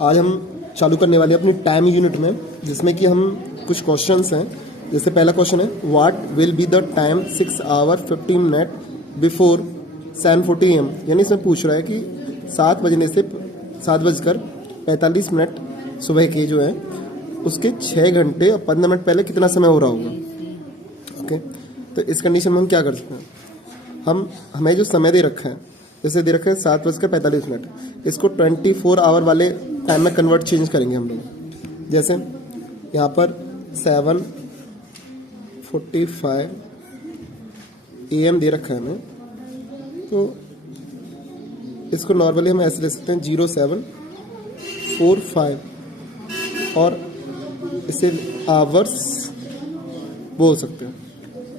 आज हम चालू करने वाले हैं अपनी टाइम यूनिट में, जिसमें कि हम कुछ क्वेश्चंस हैं। जैसे पहला क्वेश्चन है, what will be the time 6 hour 15 minute before 7:40 AM। यानी इसमें पूछ रहा है कि 7 बजने से 7:45 सुबह के जो है उसके 6 घंटे और 15 मिनट पहले कितना समय हो रहा होगा। ओके, तो इस कंडीशन में हम क्या कर सकते हैं, हमें जो समय दे रखा है, जैसे दे रखा है 7:45, इसको 24 आवर वाले टाइम में कन्वर्ट चेंज करेंगे हम लोग। जैसे यहाँ पर 7:45 AM दे रखा है हमें, तो इसको नॉर्मली हम ऐसे ले सकते हैं 0745 और इसे आवर्स बोल सकते हैं।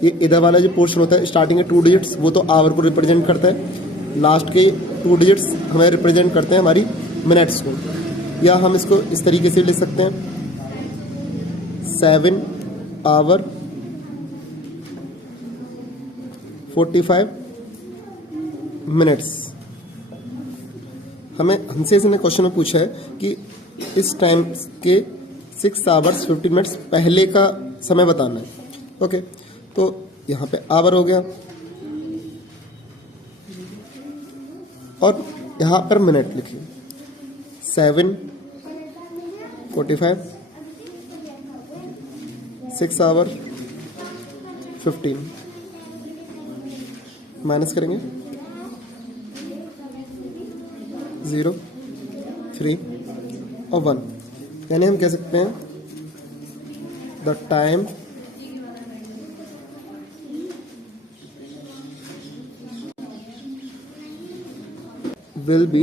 ये इधर वाला जो पोर्शन होता है स्टार्टिंग के 2 डिजिट्स, वो तो आवर को रिप्रेजेंट करता है, लास्ट के 2 डिजिट्स हमें रिप्रेजेंट करते हैं हमारी मिनट्स को। या हम इसको इस तरीके से लिख सकते हैं 7 आवर 45 मिनट्स। हमसे इसने क्वेश्चन में पूछा है कि इस टाइम के 6 आवर्स 50 मिनट्स पहले का समय बताना है। ओके, तो यहाँ पे आवर हो गया और यहाँ पर मिनट लिखिए 7:45 6 आवर 15 माइनस करेंगे 0 3 और 1। यानी हम कह सकते हैं द टाइम विल बी,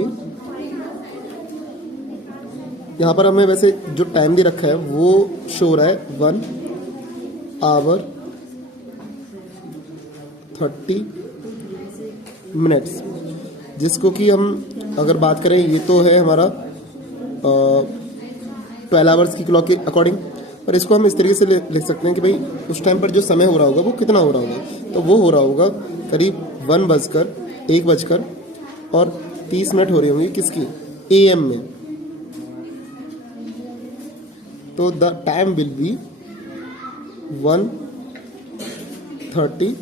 यहाँ पर हमें वैसे जो टाइम दे रखा है वो शो हो रहा है 1 आवर 30 मिनट्स, जिसको कि हम अगर बात करें, ये तो है हमारा 12 आवर्स की क्लॉक के अकॉर्डिंग, पर इसको हम इस तरीके से लिख सकते हैं कि भाई उस टाइम पर जो समय हो रहा होगा वो कितना हो रहा होगा। तो वो हो रहा होगा करीब 1:30 हो रही होंगी किसकी, AM में। तो the time will be 1:30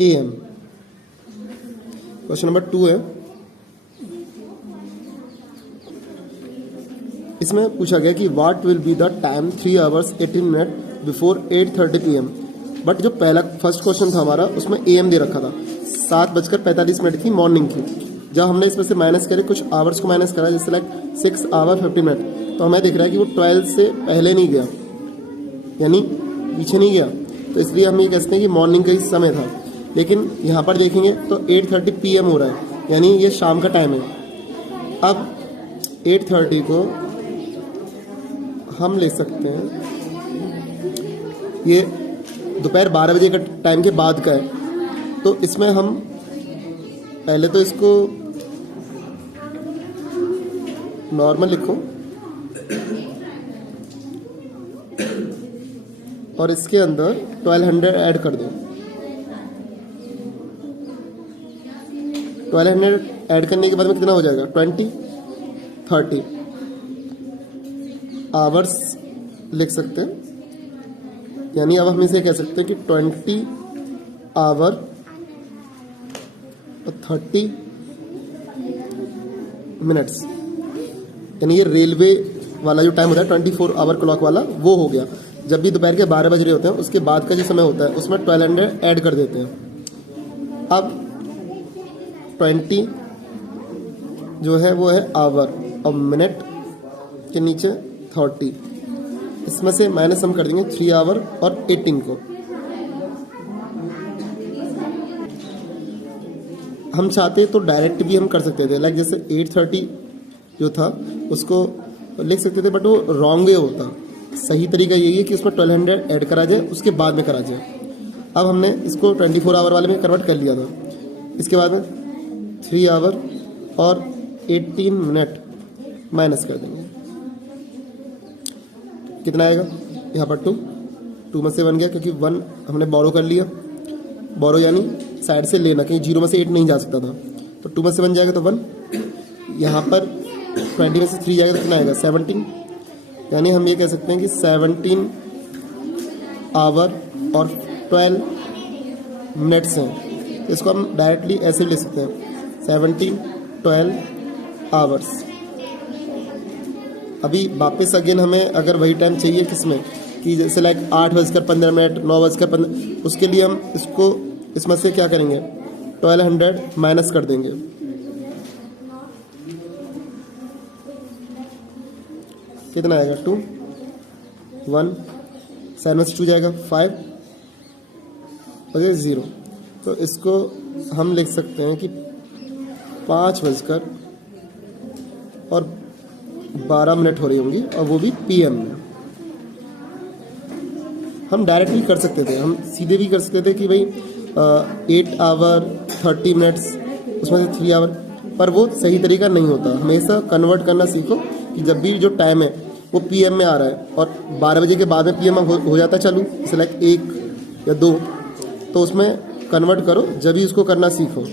AM। Question number 2 है, इसमें पूछा गया कि what will be the time 3 hours 18 minute before 8:30 PM। But जो फर्स्ट क्वेश्चन था हमारा, उसमें AM दे रखा था, 7:45 थी मॉर्निंग की। जब हमने इसमें से माइनस करे, कुछ आवर्स को माइनस करा, जैसे लाइक 6 आवर 50 मिनट, तो हमें दिख रहा है कि वो 12 से पहले नहीं गया, यानी पीछे नहीं गया। तो इसलिए हम ये कहते हैं कि मॉर्निंग का ही समय था। लेकिन यहाँ पर देखेंगे तो 8:30 PM हो रहा है, यानी ये शाम का टाइम है। अब 8:30 को हम ले सकते हैं, ये दोपहर 12 बजे का टाइम के बाद का है। तो इसमें हम पहले तो इसको नॉर्मल लिखो और इसके अंदर 1200 ऐड कर दो। 1200 ऐड करने के बाद में कितना हो जाएगा, 30 आवर्स लिख सकते हैं। यानी अब हम इसे कह सकते हैं कि 20 आवर 30 मिनट्स। यानी ये रेलवे वाला जो टाइम होता है 24 आवर क्लॉक वाला, वो हो गया। जब भी दोपहर के 12 बज रहे होते हैं, उसके बाद का जो समय होता है उसमें 1200 ऐड कर देते हैं। अब 20 जो है वो है आवर और मिनट के नीचे 30, इसमें से माइनस हम कर देंगे 3 आवर और 18 को। हम चाहते तो डायरेक्ट भी हम कर सकते थे, लाइक जैसे 8:30 जो था उसको लिख सकते थे, बट वो रॉन्ग वे होता। सही तरीका यही है कि उसमें 1200 ऐड करा जाए, उसके बाद में करा जाए। अब हमने इसको 24 आवर वाले में कन्वर्ट कर लिया था। इसके बाद में 3 आवर और 18 मिनट माइनस कर देंगे, कितना आएगा यहाँ पर 2 में से 1 गया, क्योंकि 1 हमने बोरो कर लिया। बोरो यानी साइड से लेना, कहीं 0 में से 8 नहीं जा सकता था, तो 2 में से 1 जाएगा तो 1, यहाँ पर 20 में से 3 जाएगा तो कितना आएगा 17, यानी हम ये कह सकते हैं कि 17 आवर और 12 मिनट्स हैं। इसको हम डायरेक्टली ऐसे भी ले सकते हैं 17 12 आवर्स। अभी वापस अगेन हमें अगर वही टाइम चाहिए किसमें कि जैसे लाइक 8:15, 9:15, उसके लिए हम इसको इसमें से क्या करेंगे 1200 माइनस कर देंगे, कितना आएगा 2 1 7 में से 2 जाएगा 5 और 0, तो इसको हम लिख सकते हैं कि 5:12 हो रही होंगी और वो भी PM में। हम डायरेक्टली कर सकते थे, हम सीधे भी कर सकते थे कि भाई 8 आवर 30 मिनट्स उसमें से 3 आवर, पर वो सही तरीका नहीं होता। हमेशा कन्वर्ट करना सीखो कि जब भी जो टाइम है वो PM में आ रहा है और 12 बजे के बाद में PM हो जाता है चालू, जैसे लाइक 1 या 2, तो उसमें कन्वर्ट करो, जब भी उसको करना सीखो।